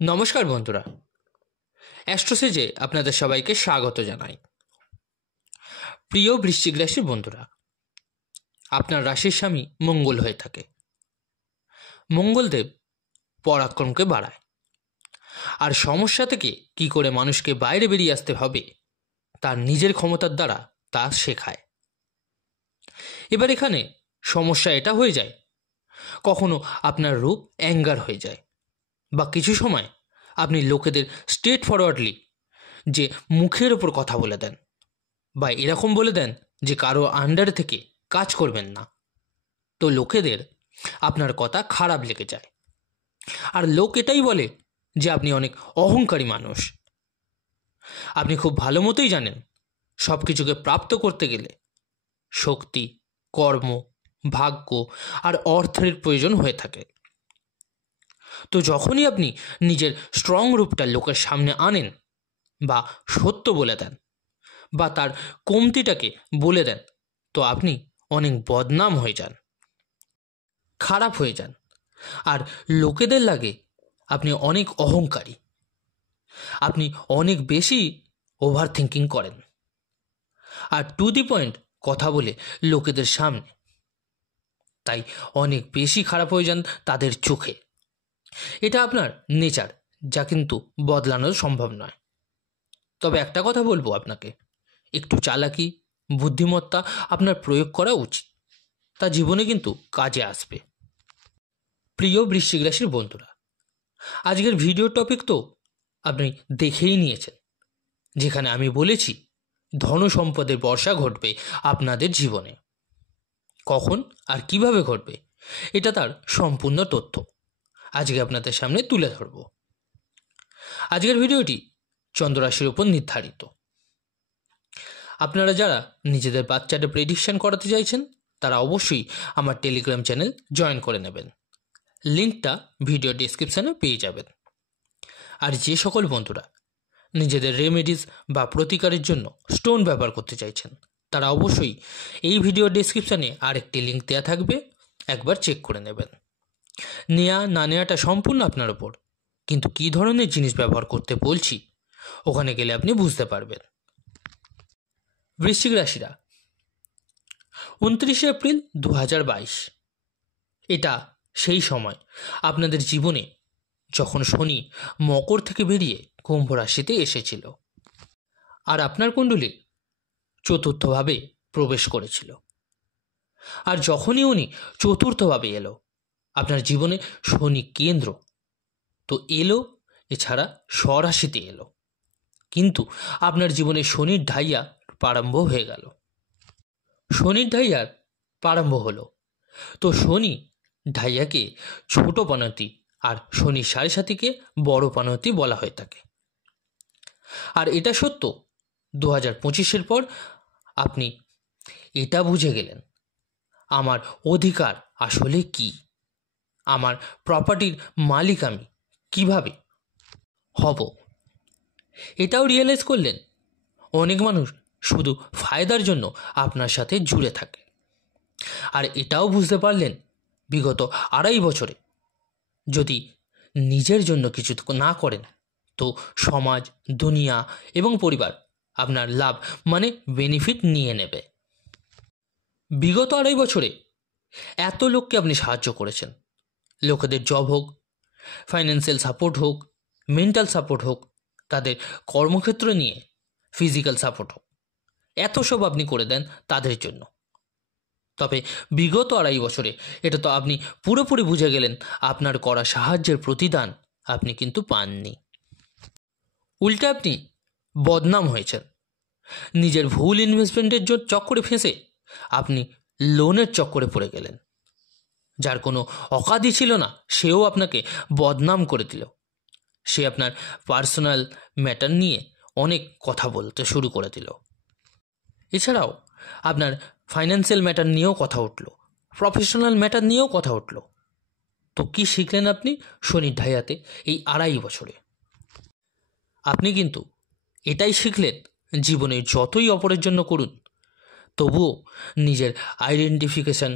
নমস্কার বন্ধুরা, অ্যাস্ট্রোসেজে আপনাদের সবাইকে স্বাগত জানাই। প্রিয় বৃশ্চিক রাশির বন্ধুরা, আপনার রাশির স্বামী মঙ্গল হয়ে থাকে। মঙ্গলদেব পরাক্রমকে বাড়ায়, আর সমস্যা থেকে কি করে মানুষকে বাইরে বেরিয়ে আসতে হবে তার নিজের ক্ষমতার দ্বারা তা শেখায়। এবার এখানে সমস্যা এটা হয়ে যায়, কখনো আপনার রূপ অ্যাঙ্গার হয়ে যায়, বা কিছু সময় আপনি লোকেদের স্ট্রেট ফরওয়ার্ডলি যে মুখের ওপর কথা বলে দেন, বা এরকম বলে দেন যে কারো আন্ডার থেকে কাজ করবেন না। তো লোকেদের আপনার কথা খারাপ লেগে যায়, আর লোক এটাই বলে যে আপনি অনেক অহংকারী মানুষ। আপনি খুব ভালো মতোই জানেন সব কিছুকে প্রাপ্ত করতে গেলে শক্তি, কর্ম, ভাগ্য আর অর্থের প্রয়োজন হয়ে থাকে। তো যখনই আপনি নিজের স্ট্রং রূপটা লোকের সামনে আনেন, বা সত্য বলে দেন, বা তার কমতিটাকে বলে দেন, তো আপনি অনেক বদনাম হয়ে যান, খারাপ হয়ে যান, আর লোকেদের লাগে আপনি অনেক অহংকারী, আপনি অনেক বেশি ওভার থিঙ্কিং করেন, আর টু দি পয়েন্ট কথা বলে লোকেদের সামনে, তাই অনেক বেশি খারাপ হয়ে যান তাদের চোখে। এটা আপনার নেচার, যা কিন্তু বদলানো সম্ভব নয়। তবে একটা কথা বলবো আপনাকে, একটু চালাকি, বুদ্ধিমত্তা আপনার প্রয়োগ করা উচিত, তা জীবনে কিন্তু কাজে আসবে। প্রিয় বৃশ্চিক রাশির বন্ধুরা, আজকের ভিডিও টপিক তো আপনি দেখেই নিয়েছেন, যেখানে আমি বলেছি ধন সম্পদের বর্ষা ঘটবে আপনাদের জীবনে। কখন আর কিভাবে ঘটবে এটা তার সম্পূর্ণ তথ্য আজকে আপনাদের সামনে তুলে ধরব। আজকের ভিডিওটি চন্দ্ররাশির উপর নির্ধারিত। আপনারা যারা নিজেদের বাচ্চাটা প্রেডিকশন করাতে চাইছেন তারা অবশ্যই আমার টেলিগ্রাম চ্যানেল জয়েন করে নেবেন, লিঙ্কটা ভিডিও ডেসক্রিপশানে পেয়ে যাবেন। আর যে সকল বন্ধুরা নিজেদের রেমেডিস বা প্রতিকারের জন্য স্টোন ব্যবহার করতে চাইছেন তারা অবশ্যই এই ভিডিও ডেসক্রিপশানে আরেকটি লিঙ্ক দেওয়া থাকবে, একবার চেক করে নেবেন। নেওয়া না নেওয়াটা সম্পূর্ণ আপনার ওপর, কিন্তু কী ধরনের জিনিস ব্যবহার করতে বলছি ওখানে গেলে আপনি বুঝতে পারবেন। বৃশ্চিক রাশিরা, 29 এপ্রিল 2022 এটা সেই সময় আপনাদের জীবনে যখন শনি মকর থেকে বেরিয়ে কুম্ভ রাশিতে এসেছিল, আর আপনার কুণ্ডলী চতুর্থভাবে প্রবেশ করেছিল। আর যখনই উনি চতুর্থভাবে এলো, আপনার জীবনে শনি কেন্দ্র তো এলো, এছাড়া স্বরাশিতে এলো, কিন্তু আপনার জীবনে শনির ঢাইয়া প্রারম্ভ হয়ে গেল। শনির ঢাইয়ার প্রারম্ভ হলো, তো শনি ঢাইয়াকে ছোট পনতি আর শনির সাড়ে সাতিকে বড় পনতি বলা হয়ে থাকে। আর এটা সত্য 2025-এর পর আপনি এটা বুঝে গেলেন আমার অধিকার আসলে কি, আমার প্রপার্টির মালিক আমি কিভাবে হব। এটাও রিয়েলাইজ করলেন অনেক মানুষ শুধু ফায়দার জন্য আপনার সাথে জুড়ে থাকে। আর এটাও বুঝতে পারলেন বিগত 2.5 বছরে যদি নিজের জন্য কিছু না করেন তো সমাজ, দুনিয়া এবং পরিবার আপনার লাভ মানে বেনিফিট নিয়ে নেবে। বিগত 2.5 বছরে এত লোককে আপনি সাহায্য করেছেন, লোকেদের জব হোক, ফাইন্যান্সিয়াল সাপোর্ট হোক, মেন্টাল সাপোর্ট হোক, তাদের কর্মক্ষেত্র নিয়ে ফিজিক্যাল সাপোর্ট হোক, এত সব আপনি করে দেন তাদের জন্য। তবে বিগত 2.5 বছরে এটা তো আপনি পুরোপুরি বুঝে গেলেন আপনার করা সাহায্যের প্রতিদান আপনি কিন্তু পাননি, উল্টে আপনি বদনাম হয়েছেন। নিজের ভুল ইনভেস্টমেন্টের চক্করে ফেঁসে আপনি লোনের চক্করে পড়ে গেলেন। যার কোনো অকাদি ছিল না সেও আপনাকে বদনাম করে দিল। সে আপনার পার্সোনাল ম্যাটার নিয়ে অনেক কথা বলতে শুরু করে দিল। এছাড়াও আপনার ফাইন্যান্সিয়াল ম্যাটার নিয়েও কথা উঠল, প্রফেশনাল ম্যাটার নিয়েও কথা উঠল। তো কি শিখলেন আপনি শনির ঢাইয়াতে এই 2.5 বছরে? আপনি কিন্তু এটাই শিখলেন জীবনে যতই অপরের জন্য করুন তবুও নিজের আইডেন্টিফিকেশন,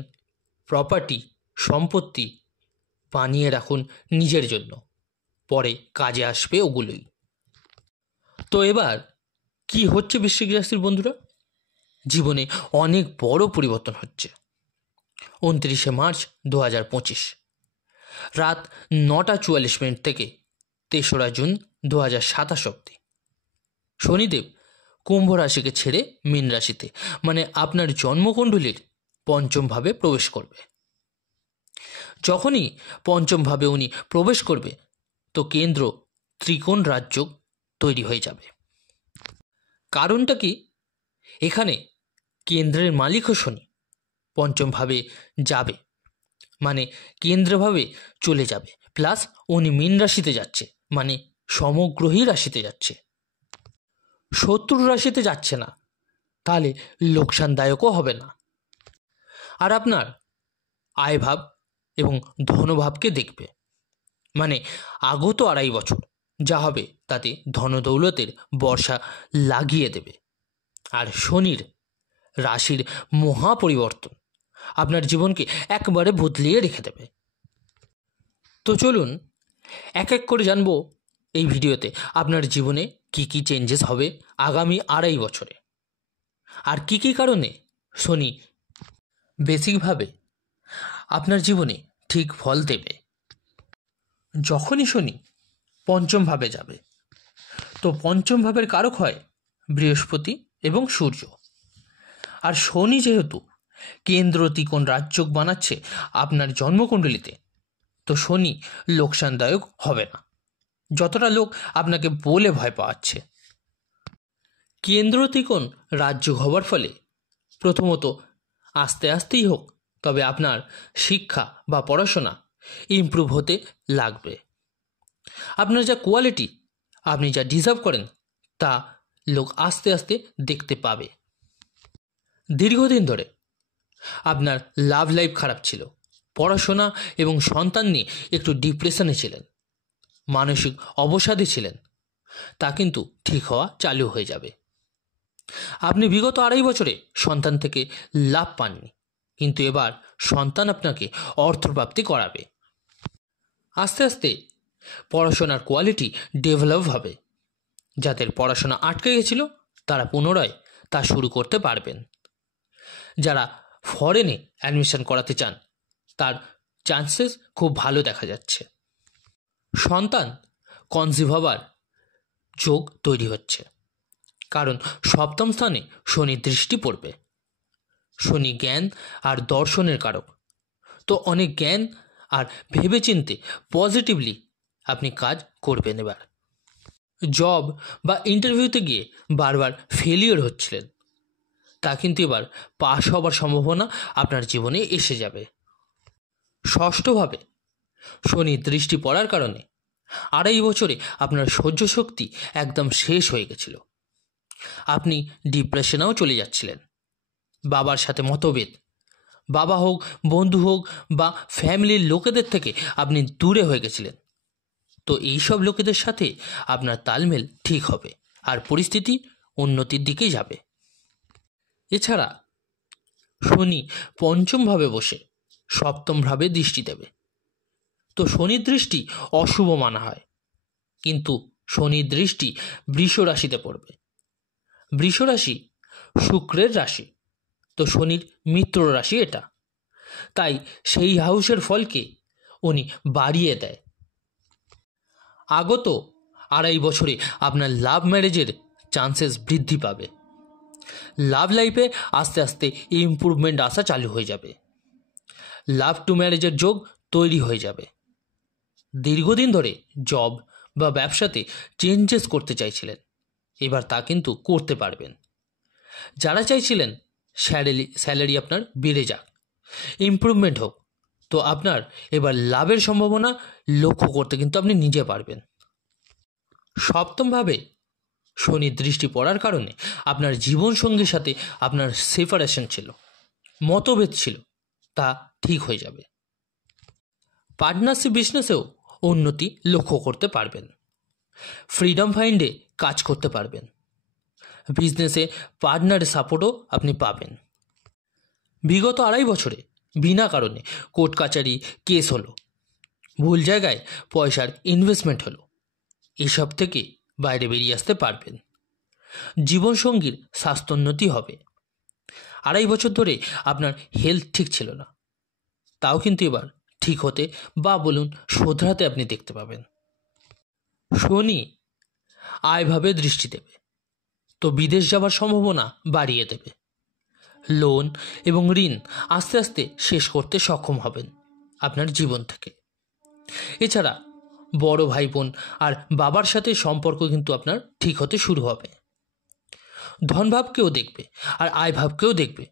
প্রপার্টি, সম্পত্তি বানিয়ে রাখুন নিজের জন্য, পরে কাজে আসবে ওগুলোই। তো এবার কি হচ্ছে বৃশ্চিক রাশির বন্ধুরা? জীবনে অনেক বড় পরিবর্তন হচ্ছে। 29শে মার্চ 2025 রাত 9:44 থেকে 3রা জুন 2027 অব্দি শনিদেব কুম্ভ রাশিকে ছেড়ে মীন রাশিতে মানে আপনার জন্মকুণ্ডলীর পঞ্চম ভাবে প্রবেশ করবে। যখনই পঞ্চম ভাবে উনি প্রবেশ করবে তো কেন্দ্র ত্রিকোণ রাজযোগ তৈরি হয়ে যাবে। কারণটা কি? এখানে কেন্দ্রের মালিকও শনি পঞ্চম ভাবে যাবে, মানে কেন্দ্রভাবে চলে যাবে, প্লাস উনি মীন রাশিতে যাচ্ছে, মানে সমগ্রহী রাশিতে যাচ্ছে, শত্রু রাশিতে যাচ্ছে না, তাহলে লোকসানদায়কও হবে না। আর আপনার আয়ভাব এবং ধনভাবকে দেখবে, মানে আগত 2.5 বছর যা হবে তাতে ধনদৌলতের বর্ষা লাগিয়ে দেবে। আর শনির রাশির মহা পরিবর্তন আপনার জীবনকে একবারে বদলিয়ে রেখে দেবে। তো চলুন এক এক করে জানবো এই ভিডিওতে আপনার জীবনে কি কি চেঞ্জেস হবে আগামী 2.5 বছরে, আর কি কি কারণে শনি বেসিকভাবে আপনার জীবনে ঠিক ফল দেবে। যখনই শনি পঞ্চম ভাবে যাবে তো পঞ্চম ভাবের কারক হয় বৃহস্পতি এবং সূর্য। আর শনি যেহেতু কেন্দ্র ত্রিকোণ রাজযোগ বানাচ্ছে আপনার জন্মকুণ্ডলিতে, তো শনি লোকসানদায়ক হবে না যতটা লোক আপনাকে বলে ভয় পাওয়াচ্ছে। কেন্দ্র ত্রিকোণ রাজযোগ হওয়ার ফলে প্রথমত আস্তে আস্তেই হোক তবে আপনার শিক্ষা বা পড়াশোনা ইমপ্রুভ হতে লাগবে। আপনার যা কোয়ালিটি আপনি যা ডিজার্ভ করেন তা লোক আস্তে আস্তে দেখতে পাবে। দীর্ঘদিন ধরে আপনার লাভ লাইফ খারাপ ছিল, পড়াশোনা এবং সন্তান নিয়ে একটু ডিপ্রেশনে ছিলেন, মানসিক অবসাদে ছিলেন, তা কিন্তু ঠিক হওয়া চালু হয়ে যাবে। আপনি বিগত 2.5 বছরে সন্তান থেকে লাভ পাননি, কিন্তু এবার সন্তান আপনাকে অর্থপ্রাপ্তি করাবে। আস্তে আস্তে পড়াশোনার কোয়ালিটি ডেভেলপ হবে। যাদের পড়াশোনা আটকে গেছিল তারা পুনরায় তা শুরু করতে পারবেন। যারা ফরেনে অ্যাডমিশন করাতে চান তার চান্সেস খুব ভালো দেখা যাচ্ছে। সন্তান কনসিভ হবার যোগ তৈরি হচ্ছে, কারণ সপ্তম স্থানে শনির দৃষ্টি পড়বে। শনি জ্ঞান আর দর্শনের কারক, তো অনেক জ্ঞান আর ভেবেচিন্তে পজিটিভলি আপনি কাজ করবেন। এবার জব বা ইন্টারভিউতে গিয়ে বারবার ফেলিওর হচ্ছিলেন, তা কিন্তু এবার পাস হবার সম্ভাবনা আপনার জীবনে এসে যাবে। ষষ্ঠভাবে শনির দৃষ্টি পড়ার কারণে 2.5 বছরে আপনার সহ্য শক্তি একদম শেষ হয়ে গেছিল। আপনি ডিপ্রেশনেও চলে যাচ্ছিলেন। বাবার সাথে মতভেদ, বাবা হোক, বন্ধু হোক বা ফ্যামিলির লোকেদের থেকে আপনি দূরে হয়ে গেছিলেন। তো এইসব লোকেদের সাথে আপনার তালমেল ঠিক হবে আর পরিস্থিতি উন্নতির দিকে যাবে। এছাড়া শনি পঞ্চমভাবে বসে সপ্তমভাবে দৃষ্টি দেবে। তো শনির দৃষ্টি অশুভ মানা হয়, কিন্তু শনির দৃষ্টি বৃষ রাশিতে পড়বে। বৃষ রাশি শুক্রের রাশি, তো শনির মিত্র রাশি এটা, তাই সেই হাউসের ফলকে উনি বাড়িয়ে দেয়। আগত 2.5 বছরে আপনার লাভ ম্যারেজের চান্সেস বৃদ্ধি পাবে। লাভ লাইফে আস্তে আস্তে ইমপ্রুভমেন্ট আসা চালু হয়ে যাবে। লাভ টু ম্যারেজের যোগ তৈরি হয়ে যাবে। দীর্ঘদিন ধরে জব বা ব্যবসাতে চেঞ্জেস করতে চাইছিলেন, এবার তা কিন্তু করতে পারবেন। যারা চাইছিলেন স্যালারি আপনার বেড়ে যাক, ইমপ্রুভমেন্ট হোক, তো আপনার এবার লাভের সম্ভাবনা লক্ষ্য করতে কিন্তু আপনি নিজে পারবেন। সপ্তমভাবে শনির দৃষ্টি পড়ার কারণে আপনার জীবনসঙ্গীর সাথে আপনার সেপারেশন ছিল, মতভেদ ছিল, তা ঠিক হয়ে যাবে। পার্টনারশিপ বিজনেসেও উন্নতি লক্ষ্য করতে পারবেন। ফ্রিডম ফাইন্ডে কাজ করতে পারবেন। বিজনেসে পার্টনারের সাপোর্টও আপনি পাবেন। বিগত 2.5 বছরে বিনা কারণে কোর্ট কাচারি কেস হলো, ভুল জায়গায় পয়সার ইনভেস্টমেন্ট হলো, এসব থেকে বাইরে বেরিয়ে আসতে পারবেন। জীবনসঙ্গীর স্বাস্থ্যোন্নতি হবে। 2.5 বছর ধরে আপনার হেলথ ঠিক ছিল না, তাও কিন্তু এবার ঠিক হতে বা বলুন শোধরাতে আপনি দেখতে পাবেন। শনি আয়ভাবে দৃষ্টি দেবে, তো বিদেশ যাওয়ার সম্ভাবনা বাড়িয়ে দেবে। লোন এবং ঋণ আস্তে আস্তে শেষ করতে সক্ষম হবেন আপনার জীবন থেকে। এছাড়া বড় ভাই বোন আর বাবার সাথে সম্পর্ক কিন্তু আপনার ঠিক হতে শুরু হবে। ধনভাবকেও দেখবে আর আয়ভাবকেও দেখবে,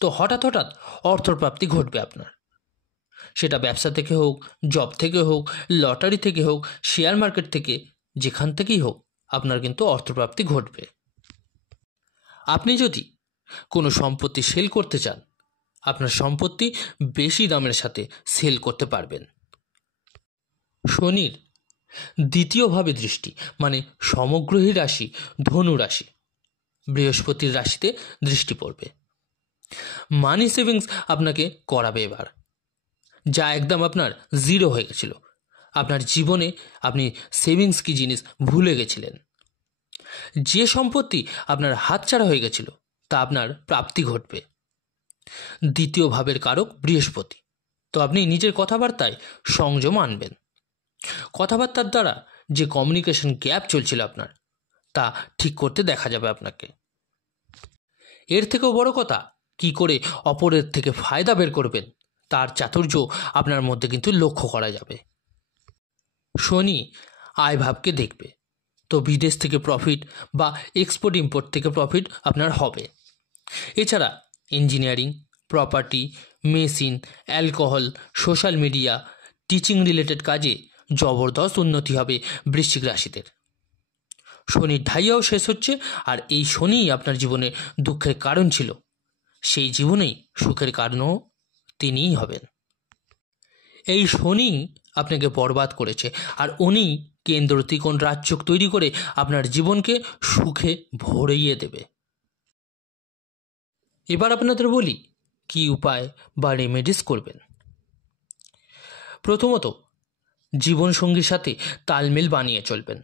তো হঠাৎ হঠাৎ অর্থপ্রাপ্তি ঘটবে আপনার। সেটা ব্যবসা থেকে হোক, জব থেকে হোক, লটারি থেকে হোক, শেয়ার মার্কেট থেকে, যেখান থেকেই হোক আপনার কিন্তু অর্থপ্রাপ্তি ঘটবে। আপনি যদি কোনো সম্পত্তি সেল করতে চান, আপনার সম্পত্তি বেশি দামের সাথে সেল করতে পারবেন। শনির দ্বিতীয়ভাবে দৃষ্টি মানে সমগ্রহী রাশি ধনু রাশি, বৃহস্পতির রাশিতে দৃষ্টি পড়বে। মানি সেভিংস আপনাকে করাবে এবার, যা একদম আপনার জিরো হয়ে গেছিল। আপনার জীবনে আপনি সেভিংস কি জিনিস ভুলে গেছিলেন। যে সম্পত্তি আপনার হাতছাড়া হয়ে গেছিল তা আপনার প্রাপ্তি ঘটবে। দ্বিতীয় ভাবের কারক বৃহস্পতি, তো আপনি নিজের কথাবার্তায় সংযম আনবেন। কথাবার্তার দ্বারা যে কমিউনিকেশন গ্যাপ চলছিল আপনার, তা ঠিক করতে দেখা যাবে আপনাকে। এর থেকেও বড় কথা, কি করে অপরের থেকে ফায়দা বের করবেন তার চাতুর্য আপনার মধ্যে কিন্তু লক্ষ্য করা যাবে। শনি আয়ভাবকে দেখবে, তো বিদেশ থেকে প্রফিট বা এক্সপোর্ট ইম্পোর্ট থেকে প্রফিট আপনার হবে। এছাড়া engineering, property, machine, alcohol, social media, teaching related কাজে জবরদস্ত উন্নতি হবে বৃশ্চিক রাশিদের। শনির ঢাইয়াও শেষ হচ্ছে, আর এই শনিই আপনার জীবনে দুঃখের কারণ ছিল, সেই জীবনেই সুখের কারণও তিনিই হবেন। এই শনি আপনাকে বরবাদ করেছে, আর উনি কেন্দ্র ত্রিকোণ রাজযোগ তৈরি করে আপনার জীবনকে সুখে ভরিয়ে দেবে। এবার আপনাদের বলি কি উপায় বা রেমেডিস করবেন। প্রথমত, জীবনসঙ্গীর সাথে তালমেল বানিয়ে চলবেন।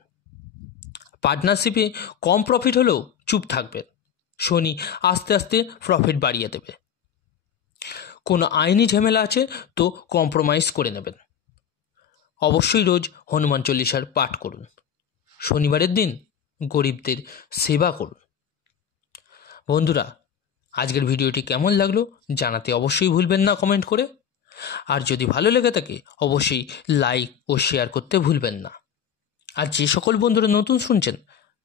পার্টনারশিপে কম প্রফিট হলেও চুপ থাকবেন, শনি আস্তে আস্তে প্রফিট বাড়িয়ে দেবে। কোনো আইনি ঝামেলা আছে তো কম্প্রোমাইজ করে নেবেন। অবশ্যই রোজ হনুমান চল্লিশার পাঠ করুন। শনিবারের দিন গরিবদের সেবা করুন। বন্ধুরা, আজকের ভিডিওটি কেমন লাগলো জানাতে অবশ্যই ভুলবেন না কমেন্ট করে। আর যদি ভালো লেগে থাকে অবশ্যই লাইক ও শেয়ার করতে ভুলবেন না। আর যে সকল বন্ধুরা নতুন শুনছেন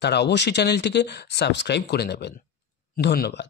তারা অবশ্যই চ্যানেলটিকে সাবস্ক্রাইব করে নেবেন। ধন্যবাদ।